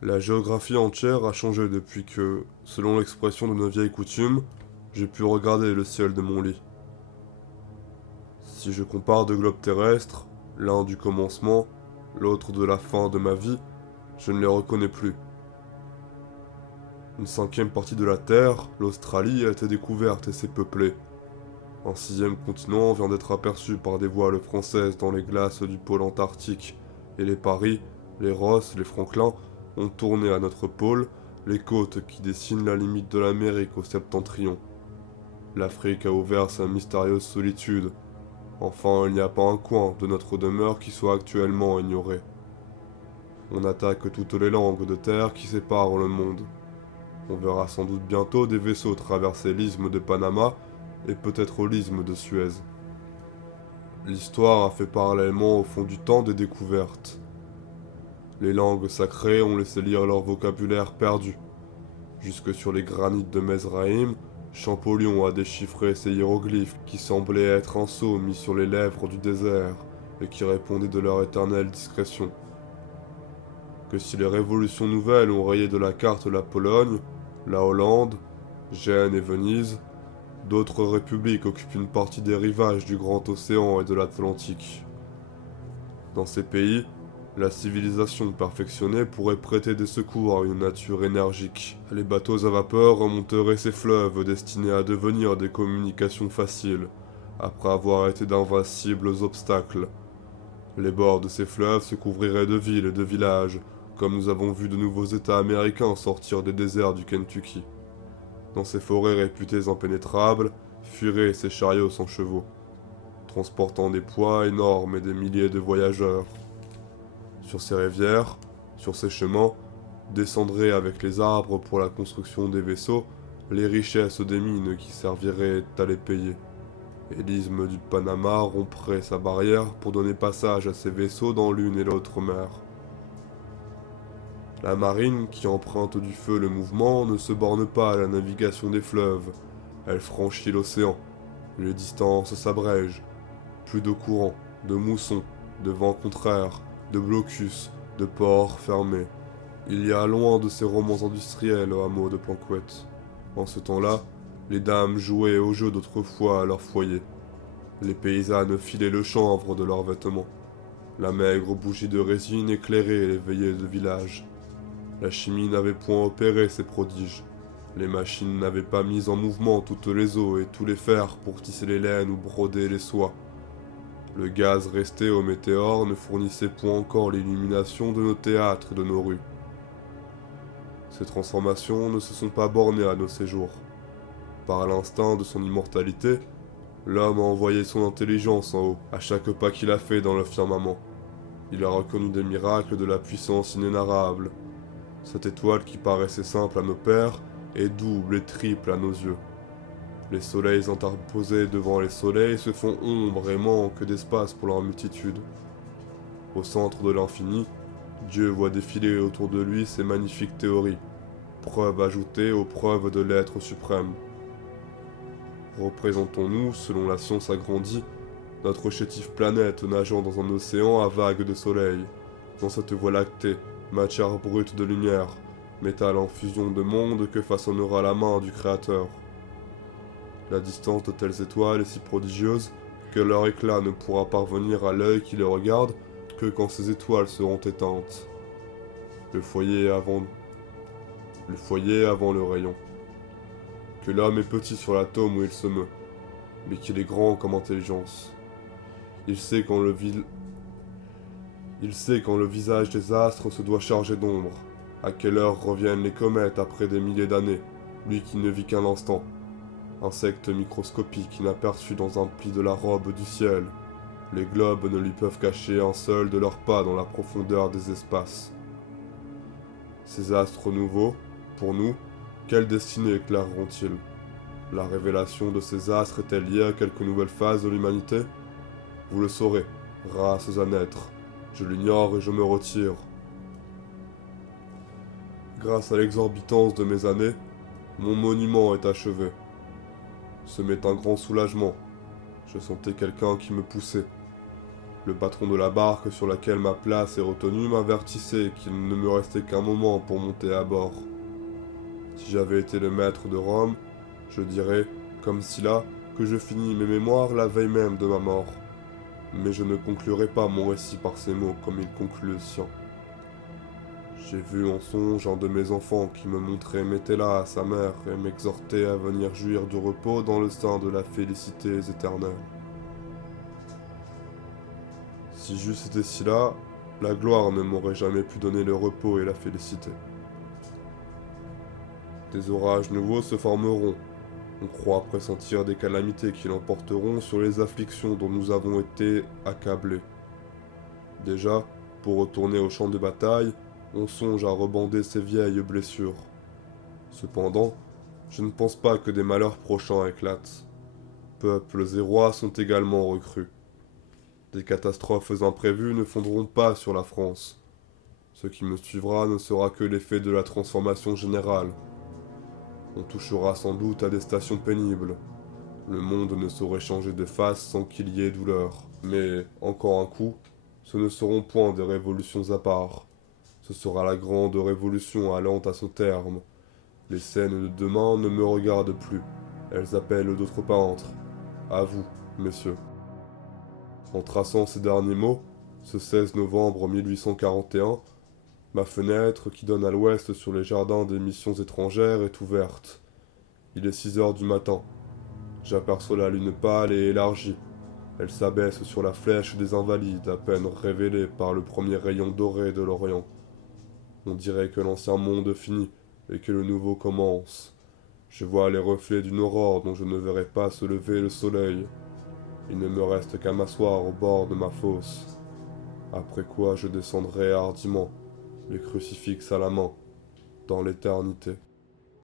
La géographie entière a changé depuis que, selon l'expression de nos vieilles coutumes, j'ai pu regarder le ciel de mon lit. Si je compare deux globes terrestres, l'un du commencement, l'autre de la fin de ma vie, je ne les reconnais plus. Une cinquième partie de la Terre, l'Australie, a été découverte et s'est peuplée. Un sixième continent vient d'être aperçu par des voiles françaises dans les glaces du pôle antarctique, et les Paris, les Ross, les Franklin ont tourné à notre pôle les côtes qui dessinent la limite de l'Amérique au septentrion. L'Afrique a ouvert sa mystérieuse solitude. Enfin, il n'y a pas un coin de notre demeure qui soit actuellement ignoré. On attaque toutes les langues de terre qui séparent le monde. On verra sans doute bientôt des vaisseaux traverser l'isthme de Panama et peut-être l'isthme de Suez. L'histoire a fait parallèlement au fond du temps des découvertes. Les langues sacrées ont laissé lire leur vocabulaire perdu. Jusque sur les granites de Mezraïm, Champollion a déchiffré ces hiéroglyphes qui semblaient être un sceau mis sur les lèvres du désert et qui répondaient de leur éternelle discrétion. Que si les révolutions nouvelles ont rayé de la carte la Pologne, la Hollande, Gênes et Venise, d'autres républiques occupent une partie des rivages du Grand Océan et de l'Atlantique. Dans ces pays, la civilisation perfectionnée pourrait prêter des secours à une nature énergique. Les bateaux à vapeur remonteraient ces fleuves destinés à devenir des communications faciles, après avoir été d'invincibles obstacles. Les bords de ces fleuves se couvriraient de villes et de villages, comme nous avons vu de nouveaux États américains sortir des déserts du Kentucky. Dans ces forêts réputées impénétrables, fuiraient ces chariots sans chevaux, transportant des poids énormes et des milliers de voyageurs. Sur ces rivières, sur ces chemins, descendraient avec les arbres pour la construction des vaisseaux les richesses des mines qui serviraient à les payer. Et l'isthme du Panama romprait sa barrière pour donner passage à ces vaisseaux dans l'une et l'autre mer. La marine, qui emprunte du feu le mouvement, ne se borne pas à la navigation des fleuves. Elle franchit l'océan. Les distances s'abrègent. Plus de courants, de moussons, de vents contraires, de blocus, de ports fermés. Il y a loin de ces romans industriels au hameau de Planquette. En ce temps-là, les dames jouaient au jeu d'autrefois à leur foyer. Les paysannes filaient le chanvre de leurs vêtements. La maigre bougie de résine éclairait les veillées de village. La chimie n'avait point opéré ces prodiges. Les machines n'avaient pas mis en mouvement toutes les eaux et tous les fers pour tisser les laines ou broder les soies. Le gaz resté au météore ne fournissait point encore l'illumination de nos théâtres et de nos rues. Ces transformations ne se sont pas bornées à nos séjours. Par l'instinct de son immortalité, l'homme a envoyé son intelligence en haut, à chaque pas qu'il a fait dans le firmament. Il a reconnu des miracles de la puissance inénarrable. Cette étoile qui paraissait simple à nos pères est double et triple à nos yeux. Les soleils interposés devant les soleils se font ombre et manquent d'espace pour leur multitude. Au centre de l'infini, Dieu voit défiler autour de lui ses magnifiques théories, preuves ajoutées aux preuves de l'être suprême. Représentons-nous, selon la science agrandie, notre chétive planète nageant dans un océan à vagues de soleil, dans cette voie lactée, matière brute de lumière, métal en fusion de monde que façonnera la main du Créateur. La distance de telles étoiles est si prodigieuse que leur éclat ne pourra parvenir à l'œil qui les regarde que quand ces étoiles seront éteintes. Le foyer avant le rayon. Que l'homme est petit sur l'atome où il se meut, mais qu'il est grand comme intelligence. Il sait quand le visage des astres se doit charger d'ombre, à quelle heure reviennent les comètes après des milliers d'années, lui qui ne vit qu'un instant. Insecte microscopique inaperçu dans un pli de la robe du ciel, les globes ne lui peuvent cacher un seul de leurs pas dans la profondeur des espaces. Ces astres nouveaux, pour nous, quelle destinée éclaireront-ils? La révélation de ces astres est-elle liée à quelque nouvelle phase de l'humanité? Vous le saurez, races à naître. Je l'ignore et je me retire. Grâce à l'exorbitance de mes années, mon monument est achevé. Ce m'est un grand soulagement. Je sentais quelqu'un qui me poussait. Le patron de la barque sur laquelle ma place est retenue m'avertissait qu'il ne me restait qu'un moment pour monter à bord. Si j'avais été le maître de Rome, je dirais, comme Sylla, que je finis mes mémoires la veille même de ma mort. Mais je ne conclurai pas mon récit par ces mots comme il conclut le sien. J'ai vu en songe un de mes enfants qui me montrait Météla à sa mère et m'exhortait à venir jouir du repos dans le sein de la félicité éternelle. Si j'eusse été Sylla, la gloire ne m'aurait jamais pu donner le repos et la félicité. Des orages nouveaux se formeront. On croit pressentir des calamités qui l'emporteront sur les afflictions dont nous avons été accablés. Déjà, pour retourner au champ de bataille, on songe à rebander ses vieilles blessures. Cependant, je ne pense pas que des malheurs prochains éclatent. Peuples et rois sont également recrues. Des catastrophes imprévues ne fondront pas sur la France. Ce qui me suivra ne sera que l'effet de la transformation générale. On touchera sans doute à des stations pénibles. Le monde ne saurait changer de face sans qu'il y ait douleur. Mais, encore un coup, ce ne seront point des révolutions à part. Ce sera la grande révolution allant à son terme. Les scènes de demain ne me regardent plus. Elles appellent d'autres peintres. À vous, messieurs. En traçant ces derniers mots, ce 16 novembre 1841, ma fenêtre qui donne à l'ouest sur les jardins des missions étrangères est ouverte. Il est 6 heures du matin. J'aperçois la lune pâle et élargie. Elle s'abaisse sur la flèche des Invalides, à peine révélée par le premier rayon doré de l'Orient. On dirait que l'ancien monde finit et que le nouveau commence. Je vois les reflets d'une aurore dont je ne verrai pas se lever le soleil. Il ne me reste qu'à m'asseoir au bord de ma fosse. Après quoi je descendrai hardiment, le crucifix à la main, dans l'éternité.